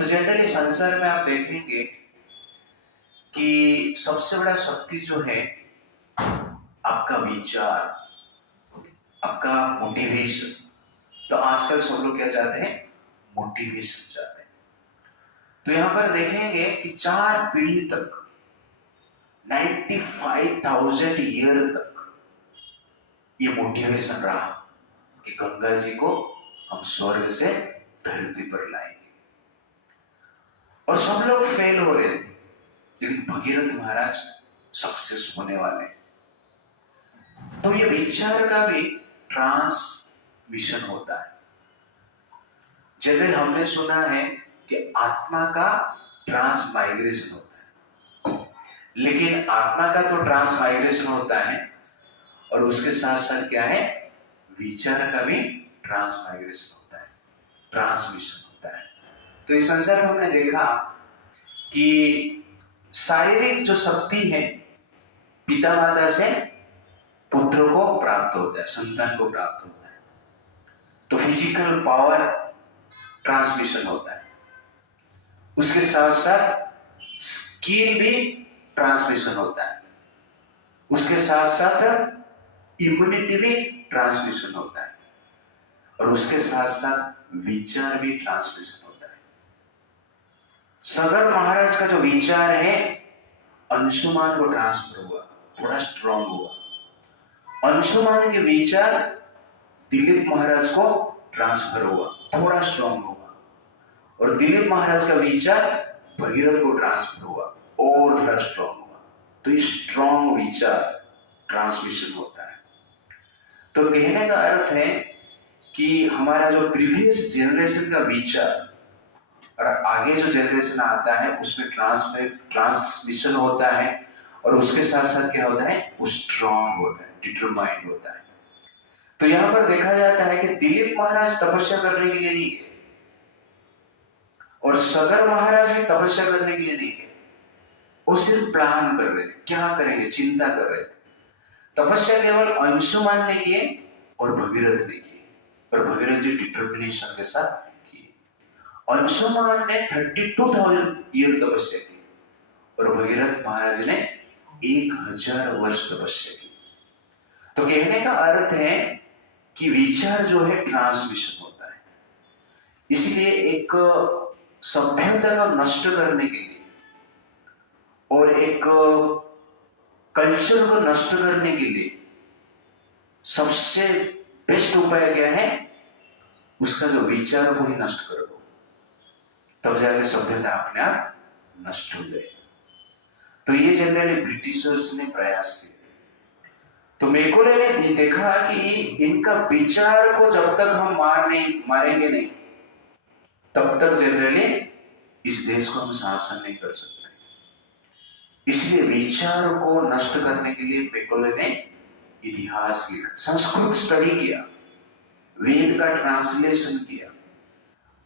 तो जनरली संसार में आप देखेंगे कि सबसे बड़ा शक्ति जो है आपका विचार, आपका मोटिवेशन। तो आजकल सब लोग क्या चाहते हैं? मोटिवेशन चाहते हैं। तो यहां पर देखेंगे कि 4 पीढ़ी तक 95,000 ईयर तक ये मोटिवेशन रहा कि गंगा जी को हम स्वर्ग से धरती पर लाएंगे। और सब लोग फेल हो रहे थे, लेकिन भगीरथ महाराज सक्सेस होने वाले। तो ये विचार का भी ट्रांसमिशन होता है। जनरल हमने सुना है कि आत्मा का ट्रांस माइग्रेशन होता है, लेकिन आत्मा का तो ट्रांस माइग्रेशन होता है और उसके साथ साथ क्या है? विचार का भी ट्रांस माइग्रेशन होता है, ट्रांसमिशन होता है। तो इस संसार में हमने देखा कि शारीरिक जो शक्ति है पिता माता से पुत्र को प्राप्त होता है, संतान को प्राप्त होता है। तो फिजिकल पावर ट्रांसमिशन होता है, उसके साथ साथ स्किल भी ट्रांसमिशन होता है, उसके साथ साथ इम्यूनिटी भी ट्रांसमिशन होता है, और उसके साथ साथ विचार भी ट्रांसमिशन होता है। सगर महाराज का जो विचार है अंशुमान को ट्रांसफर हुआ, थोड़ा स्ट्रॉन्ग हुआ। अंशुमान के विचार दिलीप महाराज को ट्रांसफर हुआ, थोड़ा स्ट्रॉन्ग हुआ। और दिलीप महाराज का विचार भगीरथ को ट्रांसफर हुआ और थोड़ा स्ट्रॉन्ग हुआ। तो ये स्ट्रॉन्ग विचार ट्रांसमिशन होता है। तो कहने का अर्थ है कि हमारा जो प्रीवियस जनरेशन का विचार और आगे जो जनरेशन आता है उसमें ट्रांसमिशन होता है, और उसके साथ साथ क्या होता है? वो स्ट्रॉन्ग होता है, डिटरमाइंड होता है। तो यहां पर देखा जाता है कि दिलीप महाराज तपस्या करने के लिए नहीं गए और सगर महाराज भी तपस्या करने के लिए नहीं गए। वो सिर्फ प्लान कर रहे थे, क्या करेंगे, चिंता कर रहे थे। तपस्या केवल अंशुमान ने किए और भगीरथ ने किए, और भगीरथ जी डिटर्मिनेशन के साथ किए। अंशुमान ने 32,000 ईयर तपस्या की और भगीरथ महाराज ने 1000 वर्ष तपस्या की। तो कहने का अर्थ है कि विचार जो है ट्रांसमिशन होता है। इसलिए एक सभ्यता को नष्ट करने के लिए और एक कल्चर को नष्ट करने के लिए सबसे बेस्ट उपाय क्या है? उसका जो विचार को ही नष्ट कर दो, तब जाके सभ्यता अपने आप नष्ट हो जाए। तो ये जनरली ब्रिटिशर्स ने प्रयास किया। तो मेकोले ने देखा कि इनका विचार को जब तक हम मारेंगे नहीं, तब तक जनरली इस देश को हम शासन नहीं कर सकते। इसलिए विचार को नष्ट करने के लिए मेकोले ने इतिहास लिखा, संस्कृत स्टडी किया, वेद का ट्रांसलेशन किया।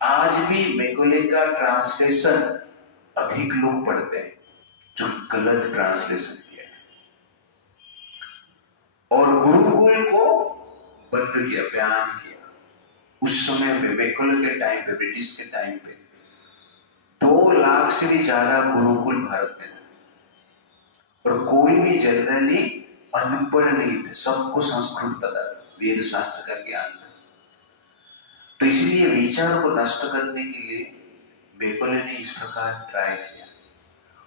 आज भी मेकोले का ट्रांसलेशन अधिक लोग पढ़ते हैं जो गलत ट्रांसलेशन किया है। और गुरुकुल को बंद किया, बैन किया। उस समय में मेकोले के टाइम पे, ब्रिटिश के टाइम पे 2 लाख से भी ज्यादा गुरुकुल भारत में थे, और कोई भी जनरली अनपढ़ नहीं थे, सबको संस्कृत पता था, वेद शास्त्र का ज्ञान था। तो इसलिए विचार को नष्ट करने के लिए मेकोले ने इस प्रकार ट्राई किया,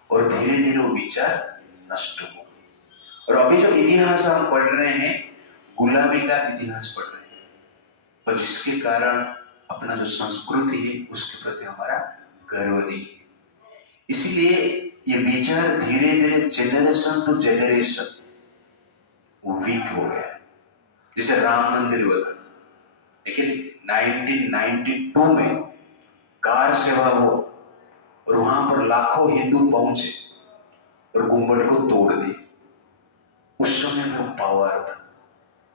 और धीरे धीरे वो विचार नष्ट हो। और अभी जो इतिहास हम पढ़ रहे हैं, गुलामी का इतिहास पढ़ रहे हैं, और जिसके कारण अपना जो संस्कृति है उसके प्रति हमारा गर्व नहीं है। इसलिए ये विचार धीरे धीरे जनरेशन टू जनरेशन वीक हो गया। जैसे राम मंदिर बना, लेकिन 1992 में कार सेवा हो और वहां पर लाखों हिंदू पहुंचे और गुम्बद को तोड़ दिए। उस समय वो पावर था,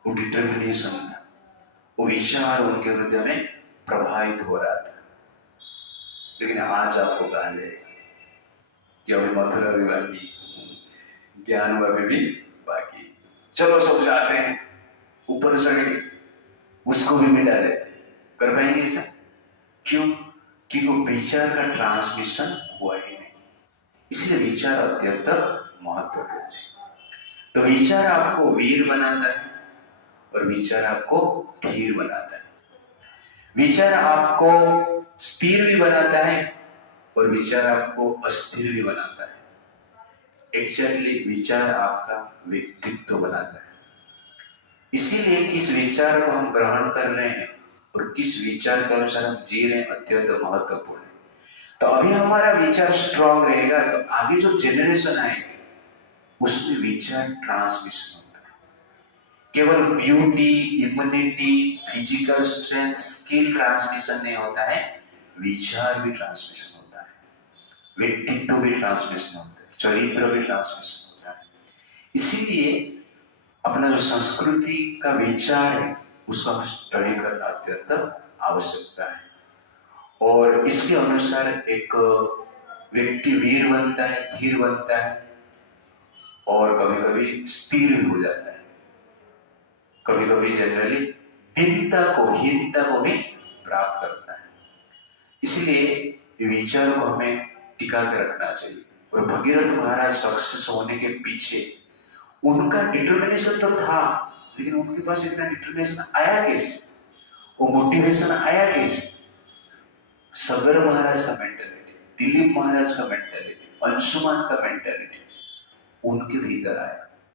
वो डिटर्मिनेशन था, वो विचार उनके हृदय में प्रभावित हो रहा था। लेकिन आज आपको कहा जाएगा कि अभी मथुरा भी बाकी, ज्ञान भी बाकी। चलो सब जाते हैं, ऊपर चढ़े उसको भी मिटा देते। कर पाएंगे ऐसा? क्यों? कि वो विचार का ट्रांसमिशन हुआ ही नहीं। इसलिए विचार अत्यंत महत्वपूर्ण है। तो विचार आपको वीर बनाता है और विचार आपको धीर बनाता है। विचार आपको स्थिर भी बनाता है और विचार आपको अस्थिर भी बनाता है। एक्चुअली विचार आपका व्यक्तित्व बनाता है। इसीलिए किस विचार को हम ग्रहण कर रहे हैं और किस विचार के अनुसार हम जी रहे हैं अत्यंत महत्वपूर्ण है। तो अभी हमारा विचार स्ट्रांग रहेगा तो आगे जो जनरेशन आएंगे उसमें विचार ट्रांसमिशन होता है। केवल beauty, immunity, physical strength, skill transmission नहीं होता है, विचार भी ट्रांसमिशन होता है, व्यक्तित्व भी ट्रांसमिशन होता है, चरित्र भी ट्रांसमिशन होता है। इसीलिए अपना जो संस्कृति का विचार है उसका स्टडी करना अत्यंत आवश्यकता है। और इसके अनुसार एक व्यक्ति वीर बनता है, धीर बनता है और कभी कभी स्थिर भी हो जाता है। कभी कभी जनरली हीनता को भी प्राप्त करता है। इसलिए विचार को हमें टिका कर रखना चाहिए। और भगीरथ महाराज सक्सेस होने के पीछे उनका डिटर्मिनेशन तो था, लेकिन उनके पास इतना डिटर्मिनेशन आया कैसे, वो मोटिवेशन आया कैसे? सगर महाराज का मेंटालिटी, दिलीप महाराज का मेंटालिटी, अंशुमान का मेंटालिटी उनके भीतर आया।